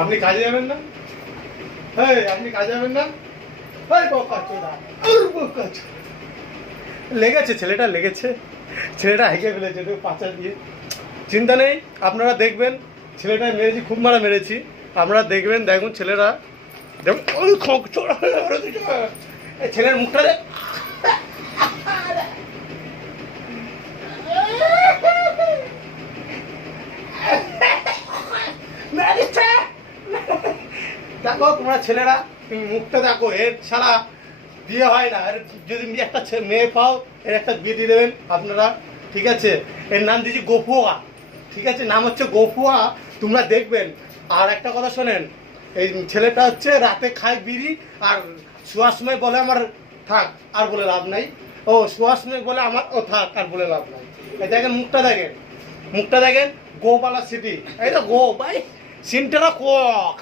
আপনি কাজে যাবেন না? আপনি কাজে যাবেন না? লেগেছে, ছেলেটা লেগেছে, ছেলেটা হেগে ফেলেছে তো পাঁচা দিয়ে। চিন্তা নেই, আপনারা দেখবেন ছেলেটা মেরেছি, খুব মারা মেরেছি। আপনারা দেখবেন, দেখুন ছেলেরা, দেখুন ছেলের মুখটা দেখো তোমরা ছেলেরা, তুমি মুখটা দেখো, এর ছাড়া বিয়ে হয় না। এর যদি একটা মেয়ে পাও, এর একটা বিয়ে দিয়ে দেবেন আপনারা, ঠিক আছে? এর নাম দিয়েছি গফুয়া, ঠিক আছে? নাম হচ্ছে গফুয়া, তোমরা দেখবেন। আর একটা কথা শোনেন, এই ছেলেটা হচ্ছে রাতে খায় বিড়ি, আর শোয়ার সময় বলে আমার থাক, আর বলে লাভ নাই। ও শোয়ার সময় বলে আমার ও থাক, আর বলে লাভ নাই। এই দেখেন মুখটা দেখেন, মুখটা দেখেন, গোপালা সিটি, এই তো গো ভাই সিনটা কক।